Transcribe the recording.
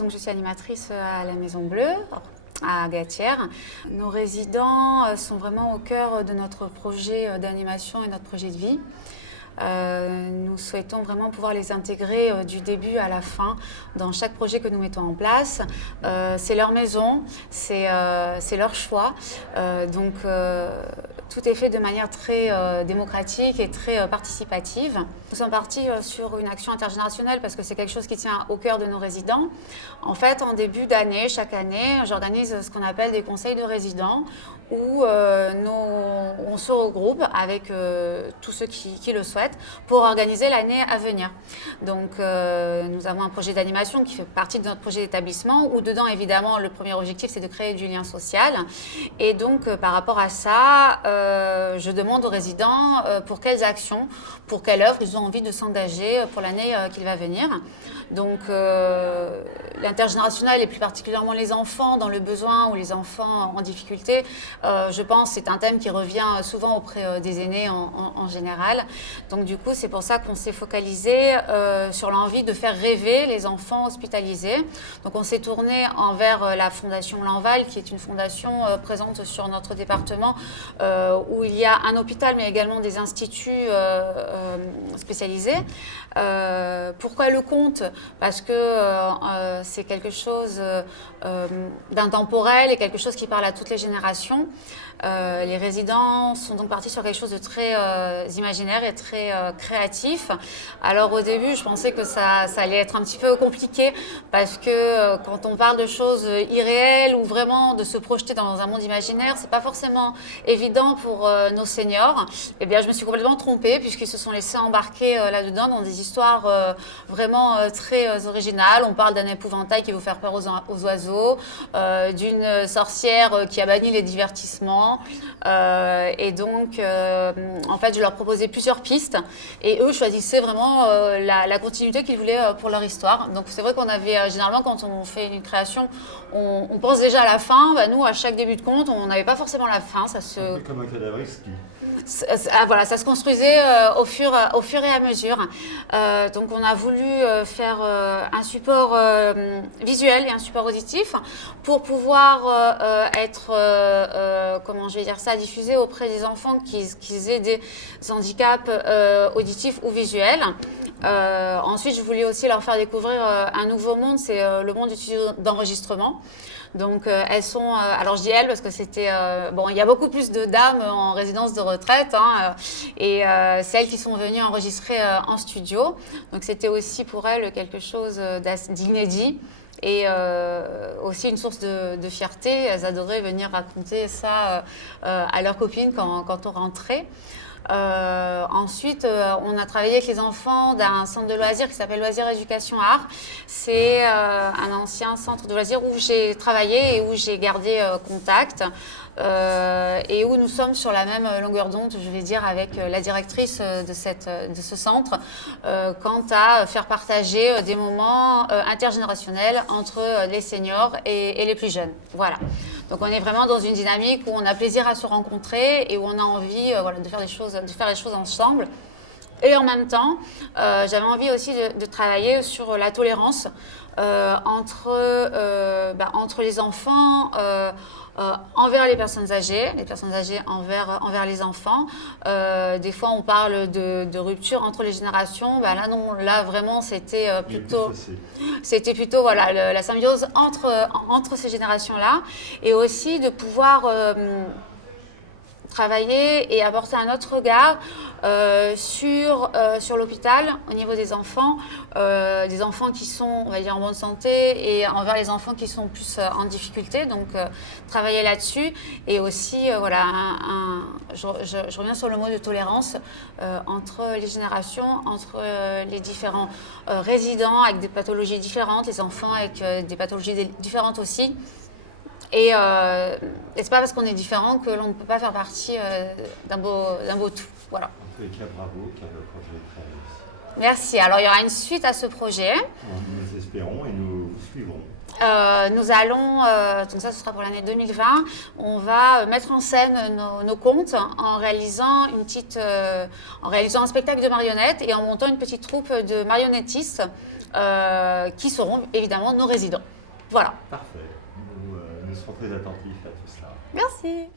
donc je suis animatrice à la Maison Bleue, à Gatière. Nos résidents sont vraiment au cœur de notre projet d'animation et notre projet de vie. Nous souhaitons vraiment pouvoir les intégrer du début à la fin dans chaque projet que nous mettons en place. C'est leur maison, c'est leur choix. Donc tout est fait de manière très démocratique et très participative. Nous sommes partis sur une action intergénérationnelle parce que c'est quelque chose qui tient au cœur de nos résidents. En fait, en début d'année, chaque année, j'organise ce qu'on appelle des conseils de résidents où on se regroupe avec tous ceux qui le souhaitent pour organiser l'année à venir. Donc nous avons un projet d'animation qui fait partie de notre projet d'établissement où dedans évidemment le premier objectif c'est de créer du lien social et donc par rapport à ça je demande aux résidents pour quelles actions, pour quelle œuvre ils ont envie de s'engager pour l'année qui va venir. Donc l'intergénérationnel et plus particulièrement les enfants dans le besoin ou les enfants en difficulté, je pense c'est un thème qui revient souvent auprès des aînés en général. Donc du coup c'est pour ça qu'on s'est focalisé sur l'envie de faire rêver les enfants hospitalisés. Donc on s'est tourné envers la fondation Lanval qui est une fondation présente sur notre département où il y a un hôpital mais également des instituts spécialisés. Pourquoi le conte ? Parce que c'est quelque chose d'intemporel et quelque chose qui parle à toutes les générations. Les résidents sont donc partis sur quelque chose de très imaginaire et très créatif. Alors au début, je pensais que ça allait être un petit peu compliqué parce que quand on parle de choses irréelles ou vraiment de se projeter dans un monde imaginaire, c'est pas forcément évident pour nos seniors. Eh bien, je me suis complètement trompée puisqu'ils se sont laissés embarquer là-dedans dans des histoires vraiment très originales. On parle d'un épouvantail qui veut faire peur aux oiseaux, d'une sorcière qui a banni les divertissements. Et donc, en fait, je leur proposais plusieurs pistes et eux choisissaient vraiment la continuité qu'ils voulaient pour leur histoire. Donc, c'est vrai qu'on avait, généralement, quand on fait une création, on pense déjà à la fin. Bah, nous, à chaque début de conte, on n'avait pas forcément la fin. Ça se... Un peu comme un cadavriste qui... Voilà, ça se construisait au fur et à mesure. Donc on a voulu faire un support visuel et un support auditif pour pouvoir être, comment je vais dire ça, diffusé auprès des enfants qui aient des handicaps auditifs ou visuels. Ensuite, je voulais aussi leur faire découvrir un nouveau monde, c'est le monde du studio d'enregistrement. Donc elles sont, alors je dis elles parce que c'était, bon il y a beaucoup plus de dames en résidence de retraite et c'est elles qui sont venues enregistrer en studio. Donc c'était aussi pour elles quelque chose d'inédit et aussi une source de fierté. Elles adoraient venir raconter ça à leurs copines quand on rentrait. Ensuite, on a travaillé avec les enfants d'un centre de loisirs qui s'appelle Loisirs Éducation Art. C'est un ancien centre de loisirs où j'ai travaillé et où j'ai gardé contact et où nous sommes sur la même longueur d'onde, je vais dire, avec la directrice de ce centre quant à faire partager des moments intergénérationnels entre les seniors et les plus jeunes. Voilà. Donc on est vraiment dans une dynamique où on a plaisir à se rencontrer et où on a envie de faire les choses ensemble. Et en même temps, j'avais envie aussi de travailler sur la tolérance entre les enfants envers les personnes âgées envers les enfants. Des fois, on parle de rupture entre les générations. Ben là, non, là, vraiment, c'était plutôt voilà, la symbiose entre ces générations-là. Et aussi de pouvoir travailler et apporter un autre regard sur l'hôpital au niveau des enfants qui sont, on va dire, en bonne santé et envers les enfants qui sont plus en difficulté. Donc, travailler là-dessus et aussi, voilà, je reviens sur le mot de tolérance entre les générations, entre les différents résidents avec des pathologies différentes, les enfants avec des pathologies différentes aussi. Et c'est pas parce qu'on est différent que l'on ne peut pas faire partie d'un beau tout. Voilà. En tous les cas, bravo, car le projet est très réussi. Merci. Alors, il y aura une suite à ce projet. Nous espérons et nous suivrons. Nous allons, donc ça ce sera pour l'année 2020, on va mettre en scène nos contes en réalisant un spectacle de marionnettes et en montant une petite troupe de marionnettistes qui seront évidemment nos résidents. Voilà. Parfait. Nous serons très attentifs à tout cela. Merci.